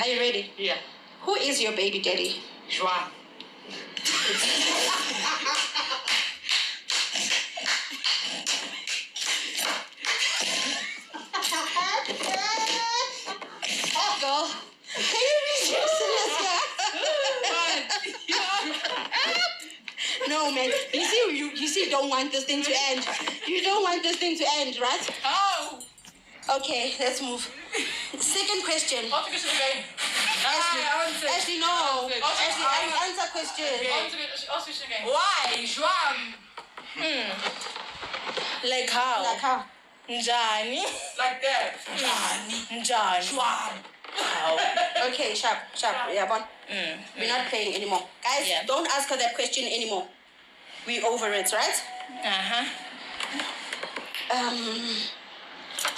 Are you ready? Yeah. Who is your baby daddy? João. Girl, can you be serious here? No, man. You see, you don't want this thing to end. You don't want this thing to end, right? Oh. Okay, let's move. Second question. What's the question again? Ashley, no. Ashley, answer question. Ask question again. Why? João. Like how? Like how? Njani? Like that. Njani? João. How? Okay, sharp. Yeah, but we're not playing anymore. Guys, Yeah. don't ask her that question anymore. We over it, right? Uh-huh.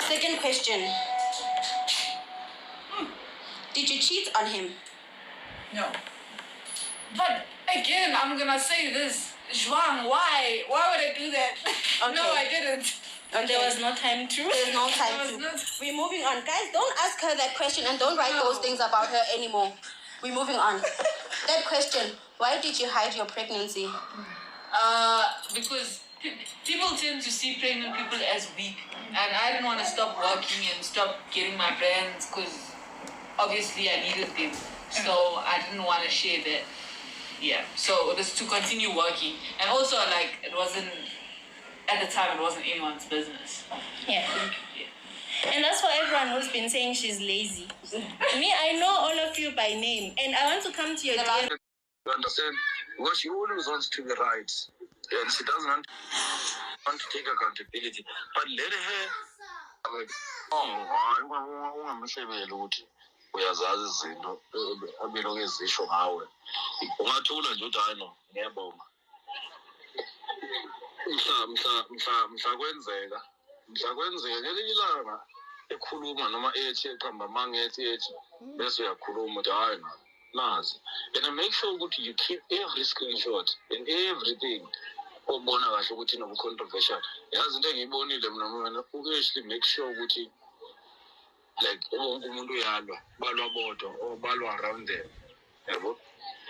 Second question. Did you cheat on him? No. But again, I'm gonna say this. João, why? Why would I do that? Okay. No, I didn't. Okay. There was no time to. There's no time There to. was not. We're moving on. Guys, don't ask her that question and don't write those things about her anymore. We're moving on. That question. Why did you hide your pregnancy? Because people tend to see pregnant people as weak, and I didn't want to stop working and stop getting my brands because obviously I needed them. So I didn't want to share that. Yeah. So it was to continue working, and also like it wasn't at the time. It wasn't anyone's business. Yeah. Yeah. And that's for everyone who's been saying she's lazy. Me, I know all of you by name, and I want to come to your DM. You understand? Because she always wants to be right. And she doesn't want to take accountability. But let her... ungamshebeli ukuthi uyazazi izinto abelokhu ezisho ngawe. Ungathula nje uthi hayi no, ngiyabonga. Mhla kwenzeka ngelinye ilanga ekhuluma noma ethi eqamba mangethi ethi bese uyakhuluma uthi hayi no. Nazi. And make sure that you keep every screenshot and everything. Obona kahle ukuthi no controversial. Yazi into engiyibonile mina actually make sure ukuthi like wonke umuntu uyalwa balwa bodwa or balwa around them. Yabo?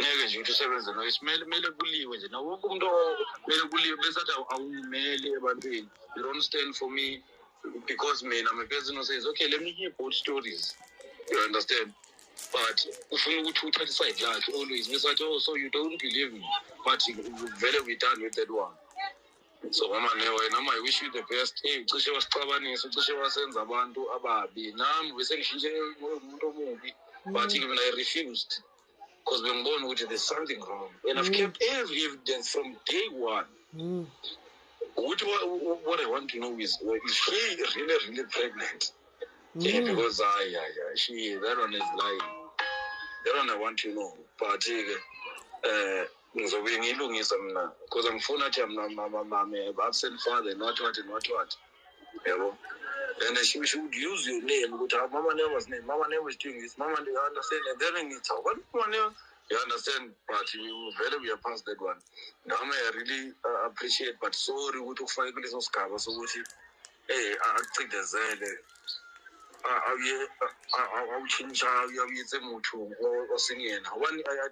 Ngeke nje ukuthi usebenze no kumele kuliwe nje. Nawo wonke umuntu kumele kuliwe bese athi awumeli ebantwini. You don't stand for me because I'm a person who says okay, let me hear both stories. You understand? But ufuna ukuthi uthathe side lakhe always bese athi oh so you don't believe me, but vele we done with that one. So mama wena I wish you the best. Cishe wasixabanisa cishe wasenza abantu ababi nami bese ngishintshe umuntu omubi, but even I refused because bengibona ukuthi there's something wrong, and I've kept every evidence from day one. What I want to know is she really pregnant? Yeah, because that one is lying. That one I want to know. But ngizobe ngilungisa mina because ngifuna ukuthi I'm absent father, not what. Yabo. And she would use your name. Mama name was name. Mama name was doing this. Mama, do you understand? And then it's what mama name. You understand? But you very we are past that one. Now I really appreciate, but sorry we took 5 minutes of scar. So we I take the zele. I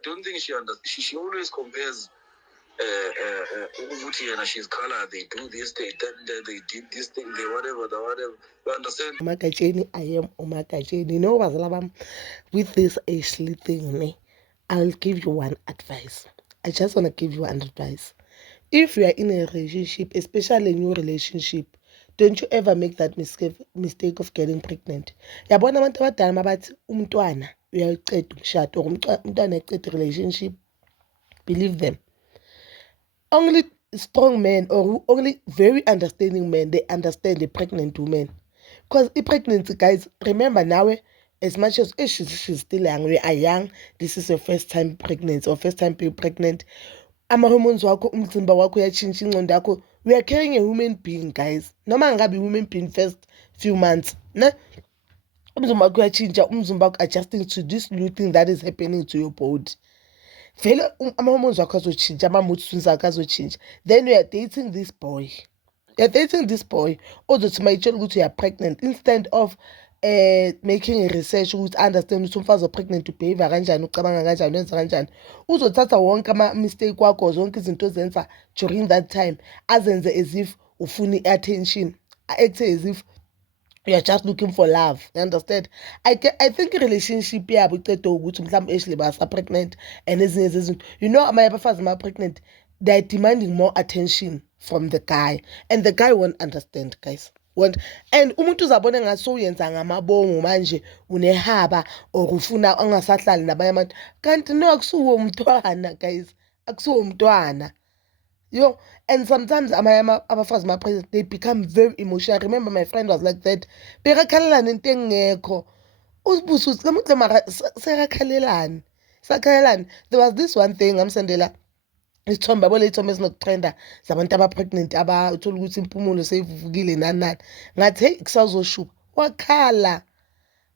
don't think she understands. She always compares. She's colored. They do this. They did this thing. They whatever. You understand? Umakatsheni, I am Umakatsheni. You know what, with this Ashley thing, ne? I'll give you one advice. I just want to give you one advice. If you are in a relationship, especially a new relationship, don't you ever make that mistake of getting pregnant. Yabona abantu abadala mabathi umntwana uyaqeda umshado or umntwana eqeda relationship. Believe them. Only strong men or only very understanding men, they understand the pregnant woman. Because the pregnancy, guys, remember now, as much as she's still young, we are young, this is her first time pregnant or first time being pregnant. Ama-hormones wako, umzimba wako yatshintsha ingqondo yakho. We are carrying a human being, guys. Noma ngabe human being first few months. Ne? Umzimba wako yatshintsha, umzimba wako adjusting to this new thing that is happening to your body. Vele ama-hormones wakho azochintsha, ama-mood swings wakho azochintsha. Then you are dating this boy. You're dating this boy. Ozothi mayitshela ukuthi you are pregnant instead of making a research ukuthi understand ukuthi umfazi pregnant behavior kanjani, ucabanga kanjani, wenza kanjani, uzothatha wonke ama-mistake wakho, zonke izinto ozenza during that time azenze as if ufuna i-attention, act as if you are just looking for love. You understand? I think i-relationship yabo icede ukuthi mhlawumbe Ashley basa-pregnant and ezinye zezinto, you know, amanye abafazi ma-pregnant, they're demanding more attention from the guy and the guy won't understand, guys. And umuntu uzabona ngaso uyenza ngamabongo manje unehaba or ufuna angasahlali nabanye abantu, kanti no, akusuwo umntwana, guys, akusuwo umntwana. Yo, and sometimes abafazi ma-pregnant, they become very emotional. I remember my friend was like that. Bekakhalelana into engekho. Uzibuza ukuthi lamuntu mara sekakhalelani. Sakhalelani. There was this one thing ngamsendela isithombe, yabo ley'thombe ezinokutrenda zabantu aba-pregnant uthola ukuthi impumulo seyivuvukile nani. Ngathi hey, kusazoshuba. Wakhala.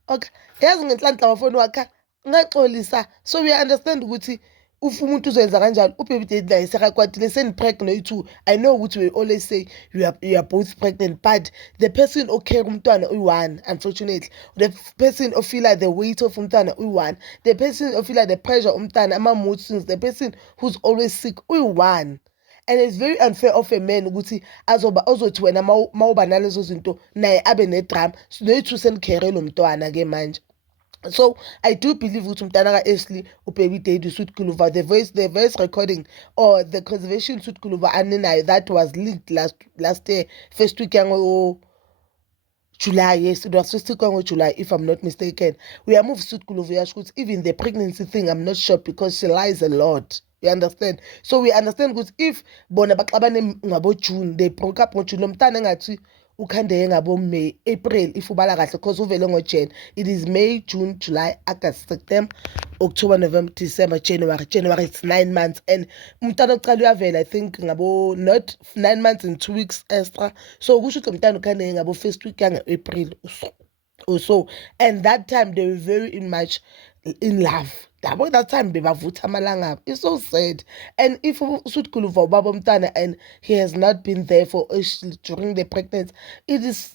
Okay. Yazi ngenhlanhla wafoni wakhala. Ngaxolisa. So we understand ukuthi if umuntu uzoyenza kanjalo, ubaby daddy naye sekakwatile senipregnant too. I know ukuthi we always say you are both pregnant, but the person okay umntwana uyi-one, unfortunately. The person feel like the weight of umntwana uyi-one. The person feel like the pressure umntwana, ama-mood swings, the person who's always sick uyi-one. And it's very unfair of a man ukuthi ozothi wena mawuba nalezo zinto naye abe ne-drama. So noyi-two senikherele umntwana ke manje. So I do believe ukuthi umntana ka-Ashley ubaby daddy uSweet Kuluva, the voice recording or the conservation uSweet Kuluva aninayo that was leaked last year, first week July. Yes, it was first week July, if I'm not mistaken. We are moved uSweet Kuluva yasho ukuthi even the pregnancy thing, I'm not sure because she lies a lot. You understand? So we understand ukuthi if bona baxabane ngabo June, they broke up ngoJune, umntana engathi ukhandeye ngabo May, April if ubala kahle, because uvele ngoJanuary. It is May, June, July, August, September, October, November, December, January. It's 9 months. And umntana oqala uyavela, I think ngabo not 9 months and 2 weeks extra. So kusho ukuthi umntana ukhandeye ngabo first week April or so. And that time they were very much in love. That time bebavutha amalanga. It's so sad. And if uSweet Kuluva ubaba umntana and he has not been there for Ashley during the pregnancy, it's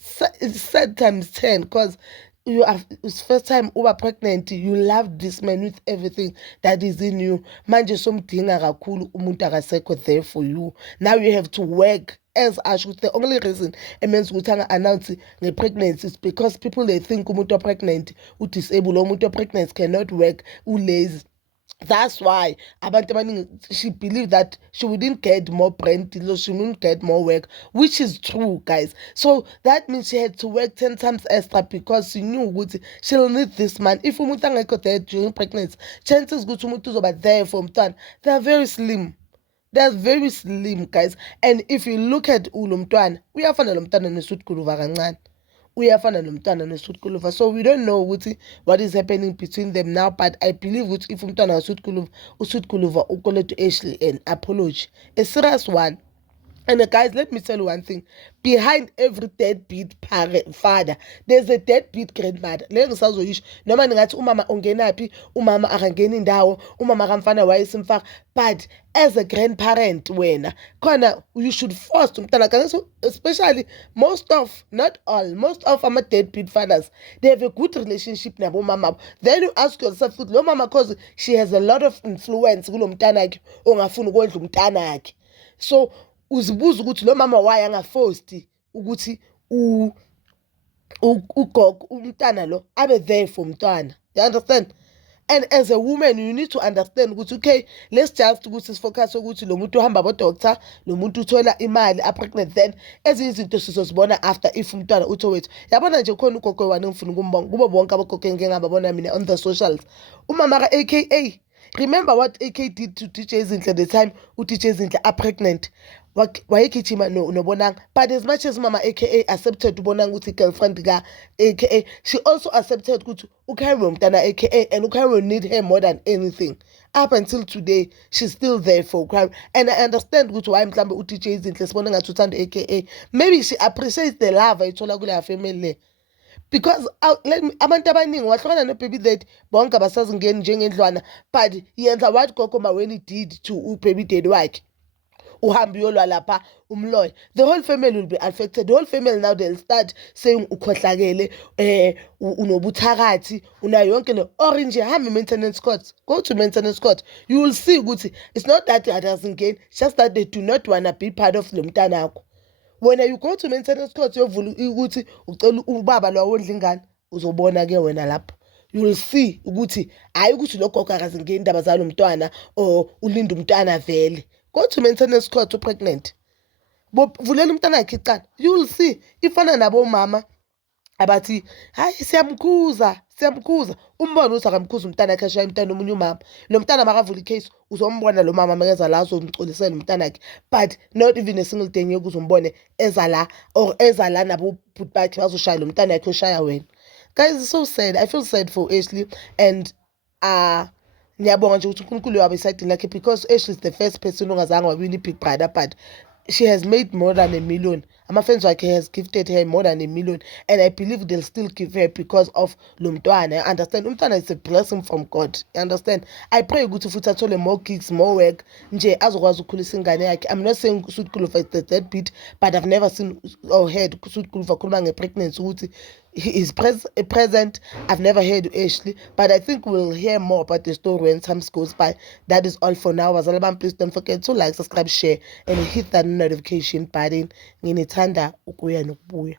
sad times 10, because it's first time uba pregnant, you love this man with everything that is in you. Manje somdinga kakhulu umuntu akasekho there for you. Now you have to work. As I should, the only reason a man's going announce the pregnancy is because people they think umuntu pregnant, disabled, umuntu pregnant cannot work, lazy. That's why she believed that she wouldn't get more brand deals, she wouldn't get more work, which is true, guys. So that means she had to work 10 times extra because she knew she'll need this man. If umuntu got there during pregnancy, chances good umuntu zoba there for umntwana, they are very slim. They're very slim, guys. And if you look at ulumtwana, uyafana lomntwana noSweet Kuluva kancane. Uyafana lomntwana noSweet Kuluva. So we don't know what is happening between them now, but I believe if umntwana uSweet Kuluva ukole to Ashley an apology, a serious one. And guys, let me tell you one thing. Behind every deadbeat father, there's a deadbeat grandmother. Noma ningathi umama ungenaphi, umama akangeni indawo, umama akamfana wayesimfaka. But as a grandparent, you should force umntana, especially most of our deadbeat fathers, they have a good relationship nabo mama. Then you ask yourself, lo mama, because she has a lot of influence kulo mntana yakhe, ongafuni ukondla umntana yakhe. So uzibuza ukuthi lo mama why angaforced ukuthi ugogo umntana lo abe there for umntwana. You understand? And as a woman, you need to understand ukuthi okay, let's just ukuthi focus ukuthi lo muntu uhamba bodoctor, lo muntu uthola imali pregnant, then ezinye izinto sizozibona after if umntwana uthowethu. Yabona nje khona ugogo wami ngifuna ukumbonga kubo bonke abagogo engeke ngababona mina on the socials. Umama ka AKA, remember what AK did to DJ Zinhle the time DJ Zinhle are pregnant. Wayegijima nobonanga. But as much as Mama AKA accepted ubonanga ukuthi girlfriend ka AKA, she also accepted ukuthi uKairo umntana AKA and uKairo need her more than anything. Up until today, she's still there for Ukairo. And I understand ukuthi why mhlambe uDJ Zinhle sibona ngathi uthanda AKA. Maybe she appreciates the love ayithola kule family. Because abantu abaningi wahlukana nobaby daddy bonke abasazingeni njengendlwana, but yenza what gogo Maweni did to ubaby daddy wakhe. uhambe uyolwa lapha umloya, the whole family will be affected. The whole family now they'll start saying ukhohlakele, unobuthakathi, unayo yonke le orange. Hambe maintenance court, go to maintenance court, you will see ukuthi it's not that it doesn't gain, it's just that they do not want to be part of lo mntana wakho. When you go to maintenance court yovula ukuthi ucela ubaba lo wondla ingane, uzobona ke wena lapho, you will see ukuthi hayi ukuthi lokho akazingeni indaba zalo mntwana or ulinda umntwana vele. Go to maintenance court pregnant, vulela umntana wakhe icala, you will see. Ifana nabo mama abathi hayi siyamkhuza umbone ukuthi akamkhuza umntana wakhe ashaya umntana omunye umama. Lo mntana makavula icase uzombona lo mama makeza la uzomcolisela umntana wakhe, but not even a single day ngeke uzombone eza la or eza la nabo bhuti bakhe bazoshaya lo mntana wakhe oshaya wena. Guys, it's so sad. I feel sad for Ashley, and ngiyabonga nje ukuthi uNkulunkulu wabe esayidini lakhe, because Ashley is the first person ongazange wawina Big Brother, but she has made more than $1 million. My friends like has gifted her more than $1 million, and I believe they'll still give her because of Lumtwana. I understand Umtwana is a blessing from God. You understand? I pray good to futhi more gigs, more work. Nje azokwazi ukukhulisa ingane yakhe. I'm not saying Sweet Khuluva is the deadbeat, but I've never seen or heard Sweet Khuluva khuluma ngepregnancy ukuthi he is present. I've never heard Ashley, but I think we'll hear more about the story when time goes by. That is all for now. Please don't forget to like, subscribe, share, and hit that notification button. Nginithanda ukuya nokubuya.